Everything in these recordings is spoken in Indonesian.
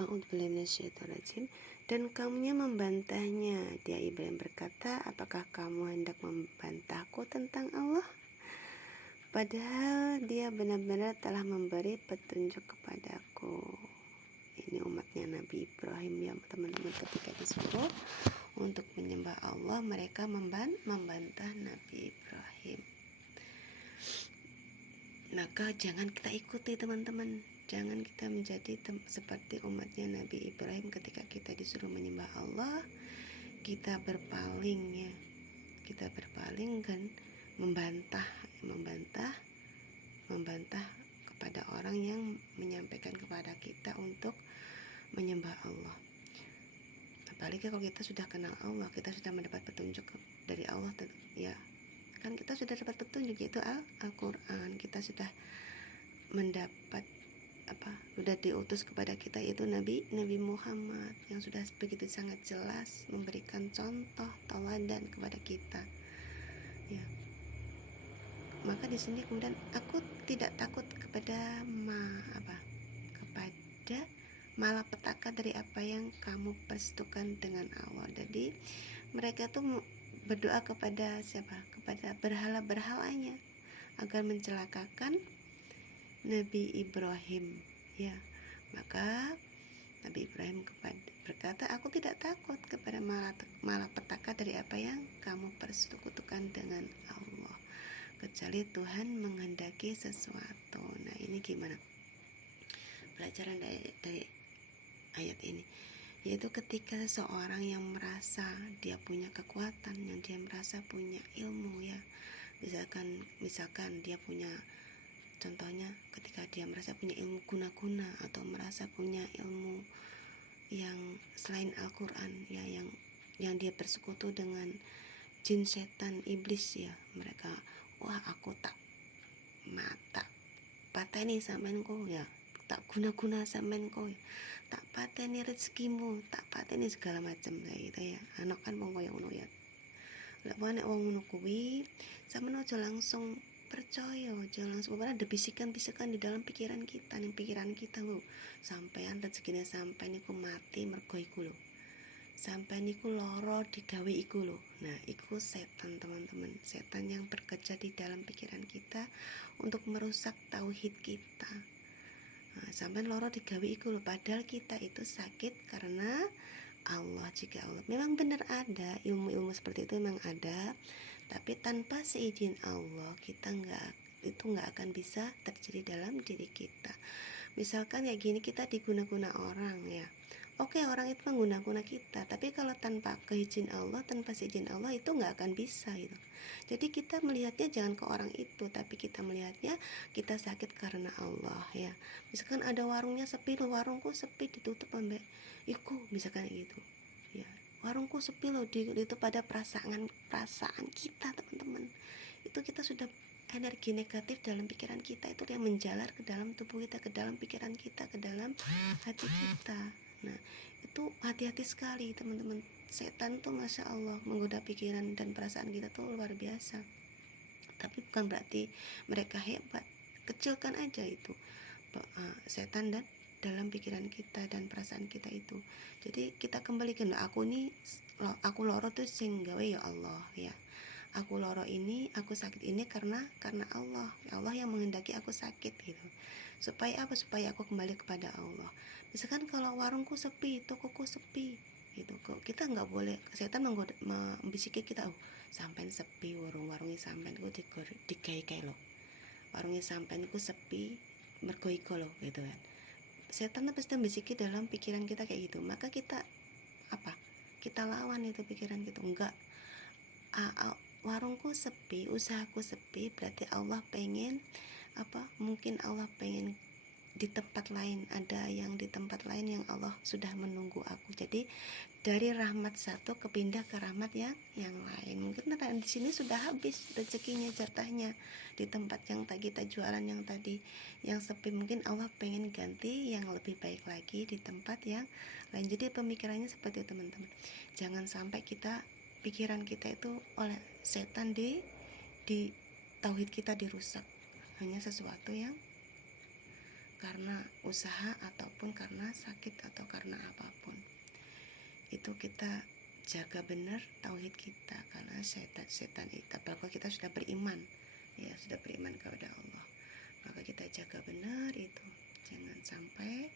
A'udzubillahi minasyaitonirrajim. Dan kamunya membantahnya. Dia Ibrahim berkata, apakah kamu hendak membantahku tentang Allah? Padahal dia benar-benar telah memberi petunjuk kepadaku. Ini umatnya Nabi Ibrahim ya teman-teman, ketika disuruh untuk menyembah Allah, mereka membantah Nabi Ibrahim. Maka jangan kita ikuti teman-teman, jangan kita menjadi seperti umatnya Nabi Ibrahim. Ketika kita disuruh menyembah Allah, kita berpaling ya, kita berpaling kan, membantah kepada orang yang menyampaikan kepada kita untuk menyembah Allah. Apalagi kalau kita sudah kenal Allah, kita sudah mendapat petunjuk dari Allah ya, kan kita sudah dapat petunjuk, yaitu Al-Quran. Kita sudah mendapat sudah diutus kepada kita, yaitu Nabi Muhammad yang sudah begitu sangat jelas memberikan contoh tauladan kepada kita ya. Maka di sini kemudian aku tidak takut kepada kepada malapetaka dari apa yang kamu persekutukan dengan Allah. Jadi mereka tuh berdoa kepada siapa? Kepada berhala-berhalanya agar mencelakakan Nabi Ibrahim ya. Maka Nabi Ibrahim berkata, aku tidak takut kepada malapetaka dari apa yang kamu persekutukan dengan Allah, kecuali Tuhan menghendaki sesuatu. Nah, ini gimana pelajaran dari ayat ini? Yaitu ketika seseorang yang merasa dia punya kekuatan, yang dia merasa punya ilmu ya, misalkan dia punya, contohnya ketika dia merasa punya ilmu guna-guna atau merasa punya ilmu yang selain Al-Quran ya, yang dia bersekutu dengan jin, setan, iblis ya, mereka, wah aku tak pateni sampeanku ya, tak guna-guna sampeanku ya, tak pateni rezekimu, tak pateni segala macam kayak gitu ya. Anak kan wong koyo ngono ya. Lek nek wong ngono kuwi sampean aja langsung percaya, jangan langsung, karena ada bisikan-bisikan di dalam pikiran kita, ning pikiran kita lho, sampean rezekine sampean niku mati mergo iku lho, sampean niku lara digawe iku lho. Nah, iku setan teman-teman, setan yang bekerja di dalam pikiran kita untuk merusak tauhid kita. Nah, sampean lara digawe iku lho, padahal kita itu sakit karena Allah. Jika Allah memang benar ada ilmu-ilmu seperti itu, memang ada, tapi tanpa seizin Allah kita nggak akan bisa terjadi dalam diri kita. Misalkan kayak gini, kita diguna-guna orang ya, oke, orang itu mengguna-guna kita, tapi kalau tanpa keizin Allah, tanpa seizin Allah, itu nggak akan bisa gitu. Jadi kita melihatnya jangan ke orang itu, tapi kita melihatnya kita sakit karena Allah ya. Misalkan ada warungnya sepi loh, warungku sepi ditutup ambek iku, misalkan gitu ya, warungku sepi loh, itu pada perasaan kita teman-teman. Itu kita sudah energi negatif dalam pikiran kita, itu yang menjalar ke dalam tubuh kita, ke dalam pikiran kita, ke dalam hati kita. Nah, itu hati-hati sekali teman-teman. Setan tuh Masya Allah menggoda pikiran dan perasaan kita tuh luar biasa. Tapi bukan berarti mereka hebat, kecilkan aja itu setan dan dalam pikiran kita dan perasaan kita itu. Jadi kita kembalikan, aku loro tuh sing gawe ya Allah ya. Aku loro ini, aku sakit ini karena Allah. Allah yang menghendaki aku sakit gitu. Supaya apa? Supaya aku kembali kepada Allah. Misalkan kalau warungku sepi, tokoku sepi, gitu kok kita nggak boleh, setan membisiki kita, sampean sepi, warungnya sampean ku digawe-gawe loh, warungnya sampean ku sepi mergo iku loh gitu kan. Setan pasti membisiki dalam pikiran kita kayak gitu. Maka kita kita lawan itu pikiran gitu. Enggak, warungku sepi, usahaku sepi, berarti Allah pengen mungkin Allah pengen di tempat lain, ada yang di tempat lain yang Allah sudah menunggu aku. Jadi dari rahmat satu kepindah ke rahmat yang lain. Mungkin di sini sudah habis rezekinya, jatahnya di tempat yang kita jualan yang tadi yang sepi, mungkin Allah pengen ganti yang lebih baik lagi di tempat yang lain. Jadi pemikirannya seperti itu teman-teman. Jangan sampai pikiran kita itu oleh setan di tauhid kita dirusak hanya sesuatu yang karena usaha ataupun karena sakit atau karena apapun. Itu kita jaga benar tauhid kita, karena setan itu, apalagi kita sudah beriman, ya sudah beriman kepada Allah, maka kita jaga benar itu, jangan sampai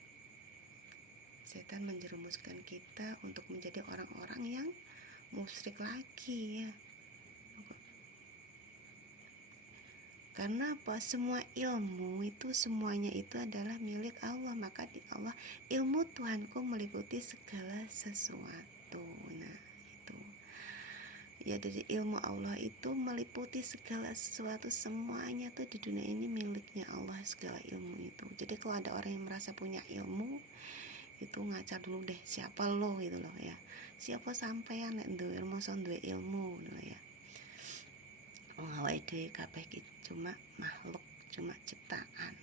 setan menjerumuskan kita untuk menjadi orang-orang yang musyrik lagi ya. Karena apa? Semua ilmu itu semuanya itu adalah milik Allah, maka di Allah ilmu Tuhanku meliputi segala sesuatu. Nah, itu. Ya, dari ilmu Allah itu meliputi segala sesuatu, semuanya tuh di dunia ini miliknya Allah, segala ilmu itu. Jadi kalau ada orang yang merasa punya ilmu, itu ngaca dulu deh, siapa lo gitu loh ya. Siapa sampean nek duwe ilmu son duwe ilmu gitu ya. Awake dhewe kabeh iki cuma makhluk, cuma ciptaan.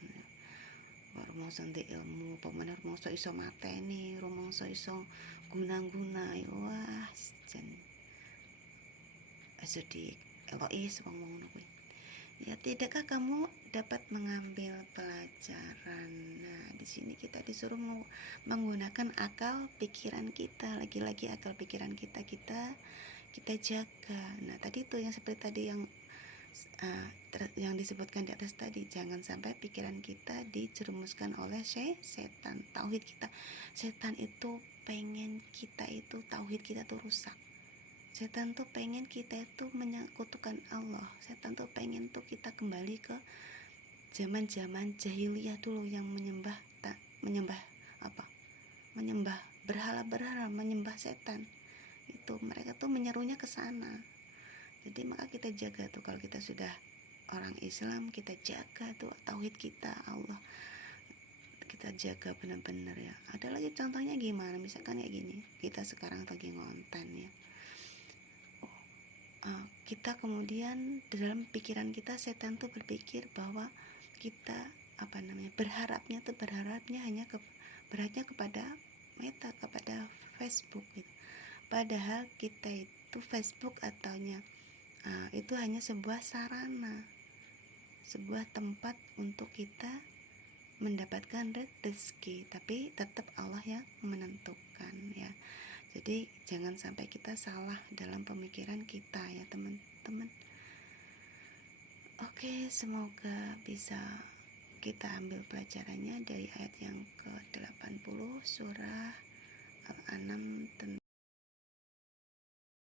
Rumangsa ndek ilmu, pemene rumangsa iso mateni, rumangsa iso guna-guna. Wah, jan aja dieloki wong ngono kuwi. Ya, tidakkah kamu dapat mengambil pelajaran? Nah, di sini kita disuruh menggunakan akal pikiran kita, lagi-lagi akal pikiran kita jaga. Nah, tadi itu yang seperti tadi yang disebutkan di atas tadi, jangan sampai pikiran kita dijerumuskan oleh setan. Tauhid kita, setan itu pengen kita itu tauhid kita tuh rusak. Setan tuh pengen kita itu menyekutukan Allah. Setan tuh pengen tuh kita kembali ke zaman-zaman jahiliyah dulu, yang menyembah berhala-berhala, menyembah setan. Itu mereka tuh menyerunya ke sana. Jadi maka kita jaga tuh, kalau kita sudah orang Islam, kita jaga tuh tauhid kita, Allah kita jaga benar-benar ya. Ada lagi contohnya gimana, misalkan kayak gini, kita sekarang lagi ngonten ya, kita kemudian dalam pikiran kita setan tuh berpikir bahwa kita berharapnya hanya kepada Meta, kepada Facebook gitu. Padahal kita itu Facebook itu hanya sebuah sarana, sebuah tempat untuk kita mendapatkan rezeki, tapi tetap Allah yang menentukan ya. Jadi jangan sampai kita salah dalam pemikiran kita ya teman-teman. Oke, semoga bisa kita ambil pelajarannya dari ayat yang ke-80 surah Al-An'am